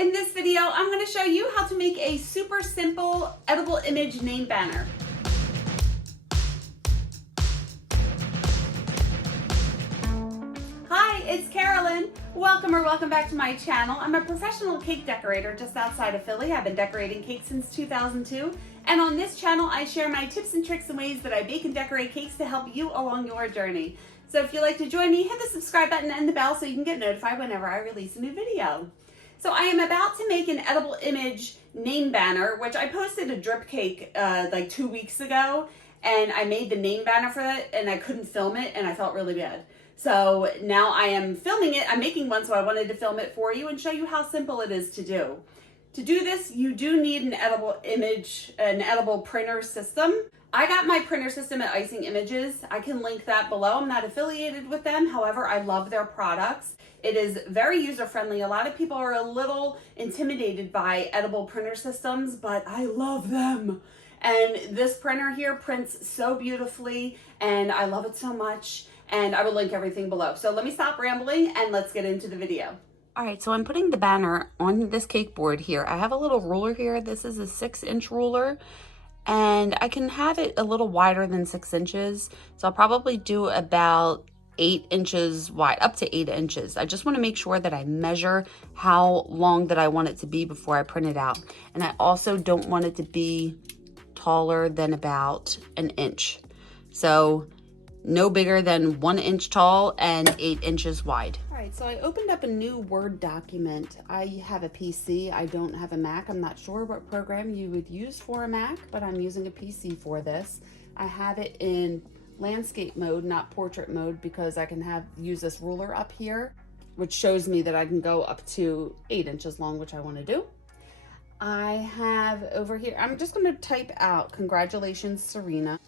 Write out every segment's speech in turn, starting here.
In this video, I'm going to show you how to make a super simple edible image name banner. Hi, it's Karolyn. Welcome back to my channel. I'm a professional cake decorator just outside of Philly. I've been decorating cakes since 2002. And on this channel, I share my tips and tricks and ways that I bake and decorate cakes to help you along your journey. So if you'd like to join me, hit the subscribe button and the bell so you can get notified whenever I release a new video. So I am about to make an edible image name banner, which I posted a drip cake like 2 weeks ago, and I made the name banner for it and I couldn't film it and I felt really bad. So now I am filming it. I'm making one, so I wanted to film it for you and show you how simple it is to do. To do this, you do need an edible printer system. I got my printer system at Icing Images. I can link that below. I'm not affiliated with them. However, I love their products. It is very user-friendly. A lot of people are a little intimidated by edible printer systems, but I love them. And this printer here prints so beautifully, and I love it so much. And I will link everything below. So let me stop rambling and let's get into the video. All right, so I'm putting the banner on this cake board here. I have a little ruler here. This is a 6-inch ruler, and I can have it a little wider than 6 inches. So I'll probably do about 8 inches wide, up to 8 inches. I just want to make sure that I measure how long that I want it to be before I print it out. And I also don't want it to be taller than about an inch. So no bigger than 1 inch tall and 8 inches wide. All right, so I opened up a new Word document. I have a PC, I don't have a Mac. I'm not sure what program you would use for a Mac, but I'm using a PC for this. I have it in landscape mode, not portrait mode, because I can use this ruler up here, which shows me that I can go up to 8 inches long, which I want to do. I have over here, I'm just going to type out congratulations, Serena.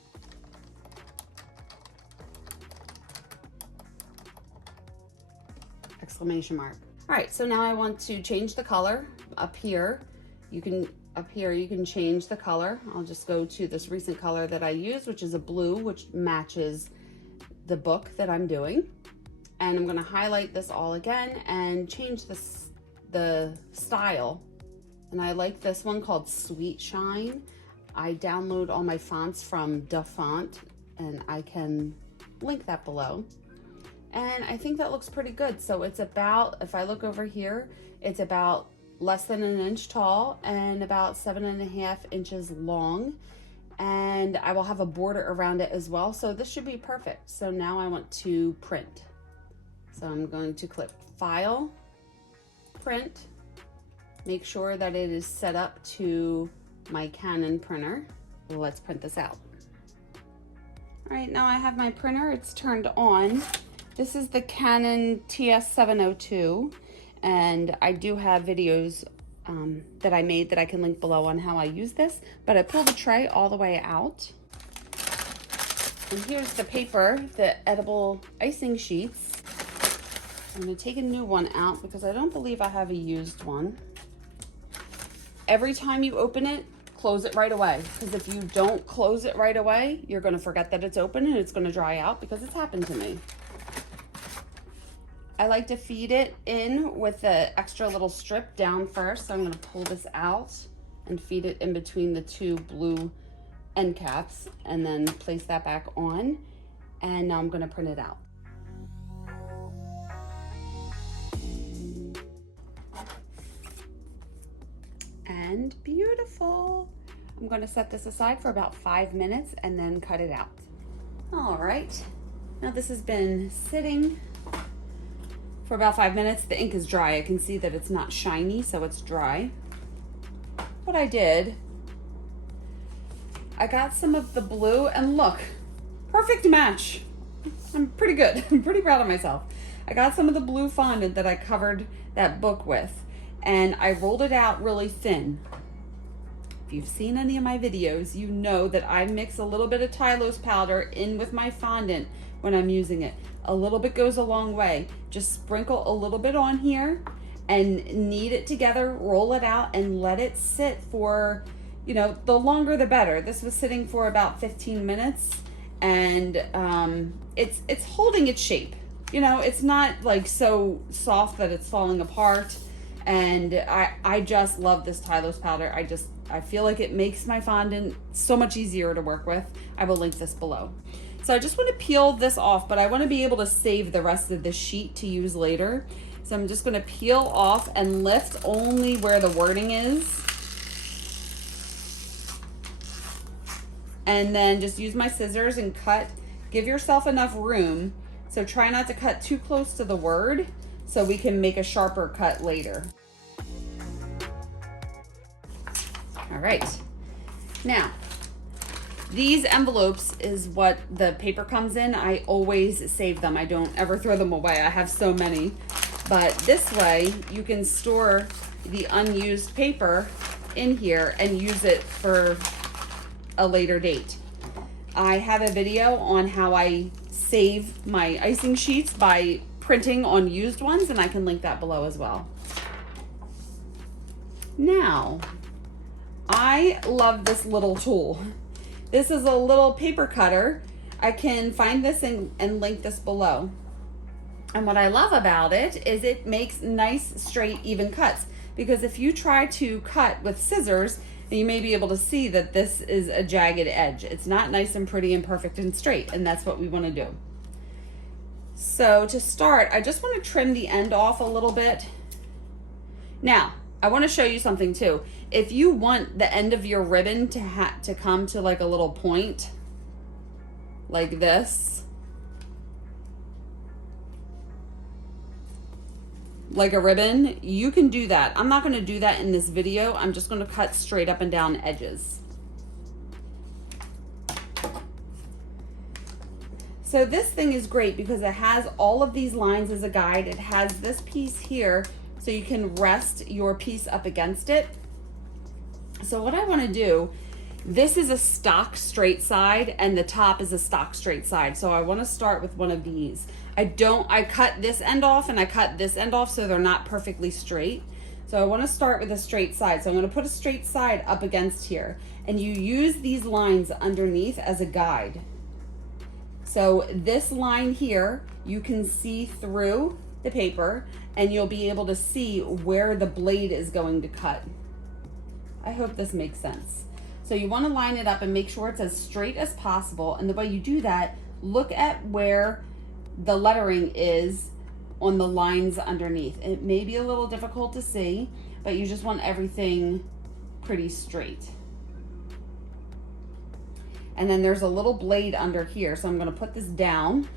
Exclamation mark. All right, so now I want to change the color up here. You can change the color. I'll just go to this recent color that I use, which is a blue, which matches the book that I'm doing. And I'm going to highlight this all again and change the style. And I like this one called Sweet Shine. I download all my fonts from Da Font, and I can link that below. And I think that looks pretty good. So it's about, if I look over here, it's about less than an inch tall and about 7.5 inches long. And I will have a border around it as well. So this should be perfect. So now I want to print. So I'm going to click File, Print. Make sure that it is set up to my Canon printer. Let's print this out. All right, now I have my printer. It's turned on. This is the Canon TS702, and I do have videos that I made that I can link below on how I use this, but I pulled the tray all the way out. And here's the paper, the edible icing sheets. I'm gonna take a new one out because I don't believe I have a used one. Every time you open it, close it right away, because if you don't close it right away, you're gonna forget that it's open and it's gonna dry out, because it's happened to me. I like to feed it in with the extra little strip down first. So I'm going to pull this out and feed it in between the two blue end caps and then place that back on. And now I'm going to print it out. And beautiful. I'm going to set this aside for about 5 minutes and then cut it out. All right. Now this has been sitting for about 5 minutes. The ink is dry. I can see that it's not shiny, so it's dry. What I did, I got some of the blue, and look, perfect match. I'm pretty good. I'm pretty proud of myself. I got some of the blue fondant that I covered that book with, and I rolled it out really thin. If you've seen any of my videos, you know that I mix a little bit of Tylose powder in with my fondant when I'm using it. A little bit goes a long way. Just sprinkle a little bit on here and knead it together, roll it out, and let it sit for, you know, the longer the better. This was sitting for about 15 minutes, and it's holding its shape. You know, it's not like so soft that it's falling apart. And I just love this Tylose powder. I feel like it makes my fondant so much easier to work with. I will link this below. So I just want to peel this off, but I want to be able to save the rest of the sheet to use later. So I'm just going to peel off and lift only where the wording is. And then just use my scissors and cut. Give yourself enough room. So try not to cut too close to the word so we can make a sharper cut later. All right. Now, these envelopes is what the paper comes in. I always save them. I don't ever throw them away. I have so many. But this way, you can store the unused paper in here and use it for a later date. I have a video on how I save my icing sheets by printing on used ones, and I can link that below as well. Now, I love this little tool. This is a little paper cutter. I can find this and link this below. And what I love about it is it makes nice, straight, even cuts. Because if you try to cut with scissors, you may be able to see that this is a jagged edge. It's not nice and pretty and perfect and straight, and that's what we want to do. So to start, I just want to trim the end off a little bit. Now, I want to show you something too. If you want the end of your ribbon to come to like a little point, like this, like a ribbon, you can do that. I'm not going to do that in this video. I'm just going to cut straight up and down edges. So this thing is great because it has all of these lines as a guide. It has this piece here so you can rest your piece up against it. So what I want to do, this is a stock straight side and the top is a stock straight side. So I want to start with one of these. I cut this end off and I cut this end off so they're not perfectly straight. So I want to start with a straight side. So I'm going to put a straight side up against here, and you use these lines underneath as a guide. So this line here, you can see through the paper and you'll be able to see where the blade is going to cut. I hope this makes sense. So you want to line it up and make sure it's as straight as possible. And the way you do that, look at where the lettering is on the lines underneath. It may be a little difficult to see, but you just want everything pretty straight. And then there's a little blade under here. So I'm going to put this down,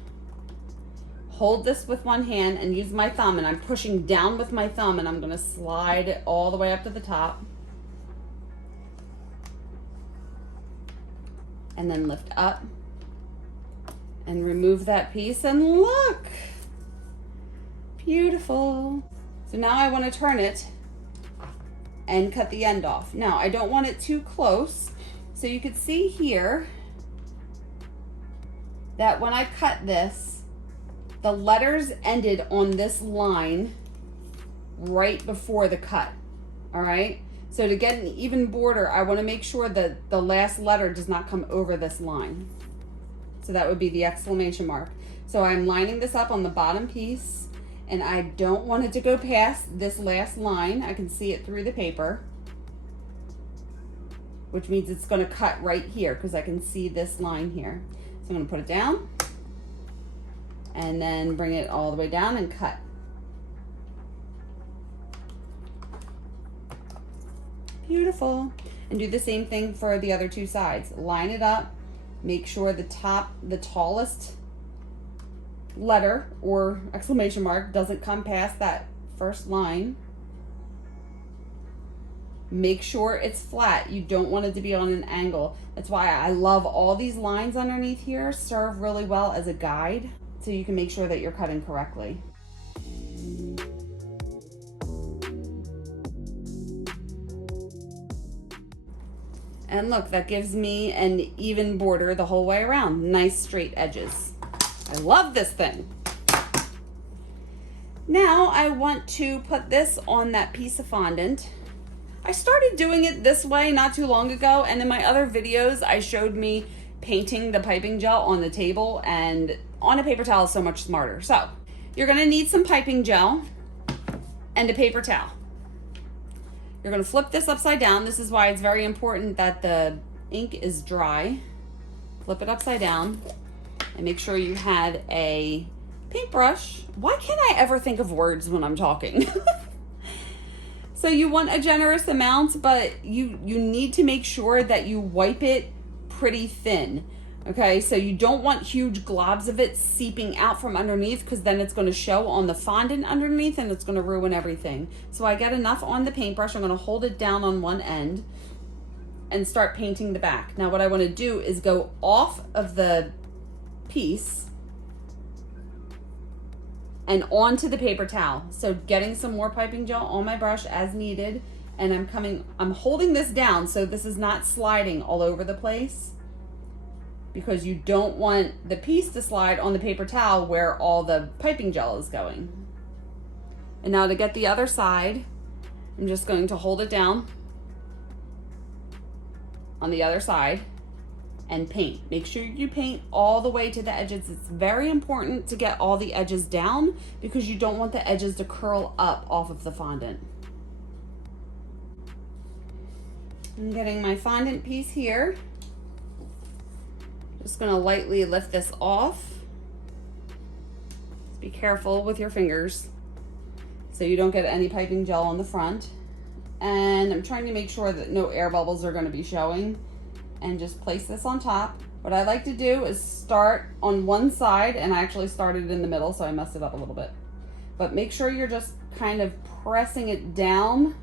hold this with one hand and use my thumb, and I'm pushing down with my thumb, and I'm going to slide it all the way up to the top. And then lift up and remove that piece, and look, beautiful. So now I want to turn it and cut the end off. Now I don't want it too close, so you could see here that when I cut this, the letters ended on this line right before the cut. All right, so to get an even border, I want to make sure that the last letter does not come over this line. So that would be the exclamation mark. So I'm lining this up on the bottom piece, and I don't want it to go past this last line. I can see it through the paper, which means it's going to cut right here because I can see this line here. So I'm going to put it down and then bring it all the way down and cut. Beautiful. And do the same thing for the other two sides. Line it up. Make sure the tallest letter or exclamation mark doesn't come past that first line. Make sure it's flat. You don't want it to be on an angle. That's why I love all these lines underneath here. Serve really well as a guide so you can make sure that you're cutting correctly. And look, that gives me an even border the whole way around. Nice straight edges. I love this thing. Now I want to put this on that piece of fondant. I started doing it this way not too long ago, and in my other videos I showed me painting the piping gel on the table, and on a paper towel is so much smarter. So you're gonna need some piping gel and a paper towel. You're gonna flip this upside down. This is why it's very important that the ink is dry. Flip it upside down and make sure you have a paintbrush. Why can't I ever think of words when I'm talking? So you want a generous amount, but you need to make sure that you wipe it pretty thin. Okay, so you don't want huge globs of it seeping out from underneath, because then it's going to show on the fondant underneath and it's going to ruin everything. So I get enough on the paintbrush. I'm going to hold it down on one end and start painting the back. Now what I want to do is go off of the piece and onto the paper towel. So getting some more piping gel on my brush as needed, and I'm holding this down so this is not sliding all over the place, because you don't want the piece to slide on the paper towel where all the piping gel is going. And now to get the other side, I'm just going to hold it down on the other side and paint. Make sure you paint all the way to the edges. It's very important to get all the edges down, because you don't want the edges to curl up off of the fondant. I'm getting my fondant piece here. Just gonna lightly lift this off. Just be careful with your fingers so you don't get any piping gel on the front. And I'm trying to make sure that no air bubbles are gonna be showing, and just place this on top. What I like to do is start on one side, and I actually started in the middle, so I messed it up a little bit. But make sure you're just kind of pressing it down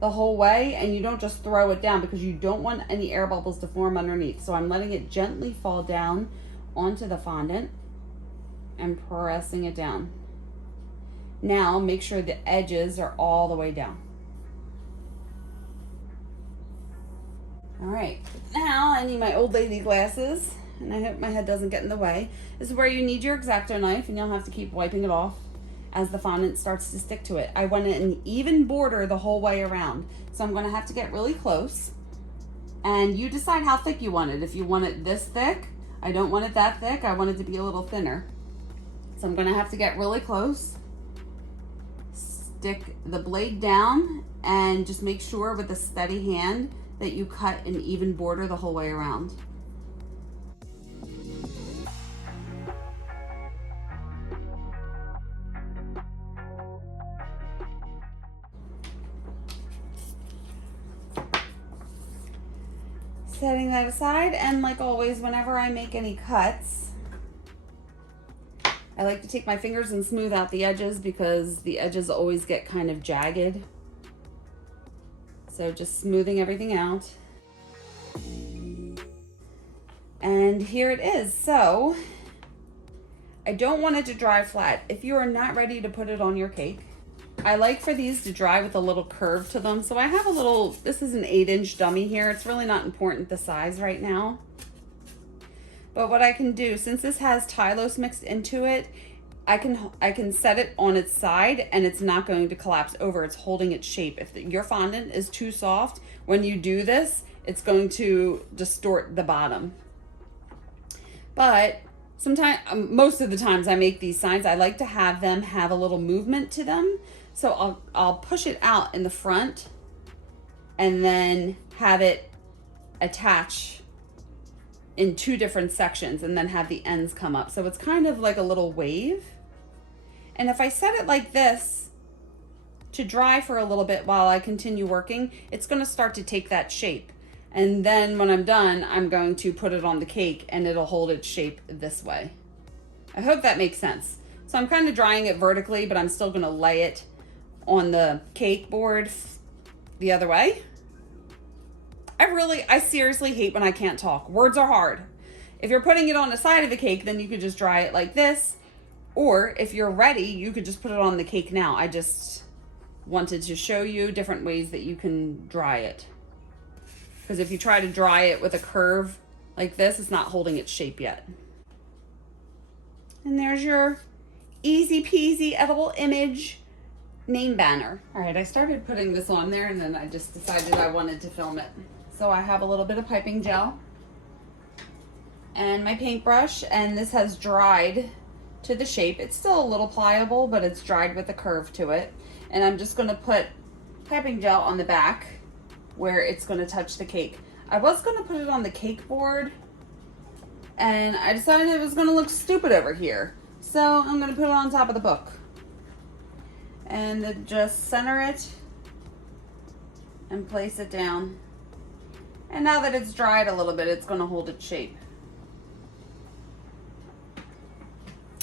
the whole way, and you don't just throw it down, because you don't want any air bubbles to form underneath. So I'm letting it gently fall down onto the fondant and pressing it down. Now make sure the edges are all the way down. All right, now I need my old lady glasses, and I hope my head doesn't get in the way. This is where you need your X-Acto knife, and you'll have to keep wiping it off as the fondant starts to stick to it. I want an even border the whole way around, so I'm gonna have to get really close, and you decide how thick you want it. If you want it this thick, I don't want it that thick, I want it to be a little thinner. So I'm gonna have to get really close, stick the blade down, and just make sure with a steady hand that you cut an even border the whole way around. Setting that aside, and like always, whenever I make any cuts, I like to take my fingers and smooth out the edges, because the edges always get kind of jagged. So just smoothing everything out. And here it is. So I don't want it to dry flat. If you are not ready to put it on your cake, I like for these to dry with a little curve to them. So I have a little, this is an 8-inch dummy here. It's really not important the size right now. But what I can do, since this has Tylose mixed into it, I can set it on its side, and it's not going to collapse over. It's holding its shape. If your fondant is too soft, when you do this, it's going to distort the bottom. But sometimes, most of the times I make these signs, I like to have them have a little movement to them. So I'll push it out in the front and then have it attach in 2 different sections, and then have the ends come up. So it's kind of like a little wave. And if I set it like this to dry for a little bit while I continue working, it's gonna start to take that shape. And then when I'm done, I'm going to put it on the cake, and it'll hold its shape this way. I hope that makes sense. So I'm kind of drying it vertically, but I'm still gonna lay it on the cake board the other way. I seriously hate when I can't talk. Words are hard. If you're putting it on the side of a cake, then you could just dry it like this. Or if you're ready, you could just put it on the cake now. I just wanted to show you different ways that you can dry it. Because if you try to dry it with a curve like this, it's not holding its shape yet. And there's your easy peasy edible image name banner. All right, I started putting this on there, and then I just decided I wanted to film it. So I have a little bit of piping gel and my paintbrush, and this has dried to the shape. It's still a little pliable, but it's dried with a curve to it. And I'm just gonna put piping gel on the back where it's going to touch the cake. I was going to put it on the cake board, and I decided it was going to look stupid over here. So I'm going to put it on top of the book. And then just center it and place it down. And now that it's dried a little bit, it's going to hold its shape.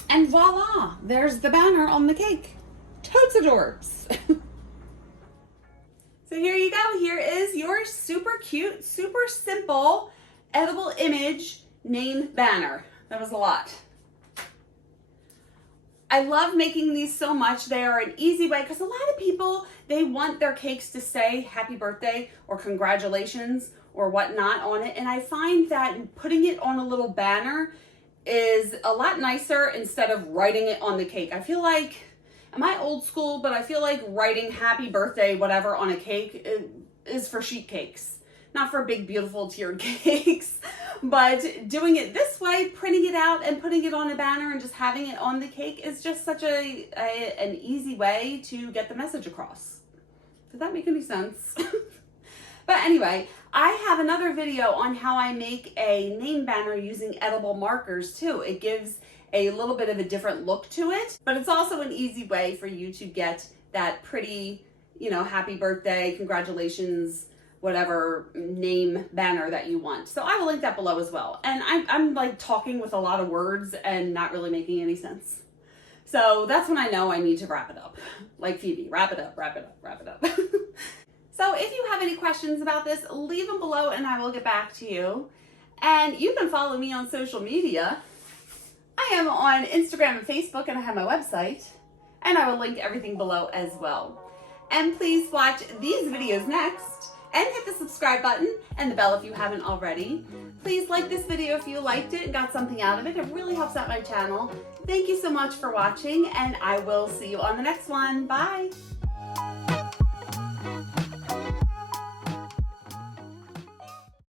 And voila, there's the banner on the cake. Totes adorbs. So here you go. Here is your super cute, super simple, edible image name banner. That was a lot. I love making these so much. They are an easy way, because a lot of people, they want their cakes to say happy birthday or congratulations or whatnot on it. And I find that putting it on a little banner is a lot nicer instead of writing it on the cake. I feel like, am I old school, but I feel like writing happy birthday whatever on a cake is for sheet cakes, not for big beautiful tiered cakes. But doing it this way, printing it out and putting it on a banner and just having it on the cake is just such an easy way to get the message across. Does that make any sense? But anyway, I have another video on how I make a name banner using edible markers too. It gives a little bit of a different look to it, but it's also an easy way for you to get that pretty, you know, happy birthday, congratulations, whatever name banner that you want. So I will link that below as well. And I'm like talking with a lot of words and not really making any sense. So that's when I know I need to wrap it up. Like Phoebe, wrap it up, wrap it up, wrap it up. So if you have any questions about this, leave them below and I will get back to you. And you can follow me on social media. I am on Instagram and Facebook, and I have my website, and I will link everything below as well. And please watch these videos next, and hit the subscribe button and the bell if you haven't already. Please like this video if you liked it and got something out of it. It really helps out my channel. Thank you so much for watching, and I will see you on the next one. Bye.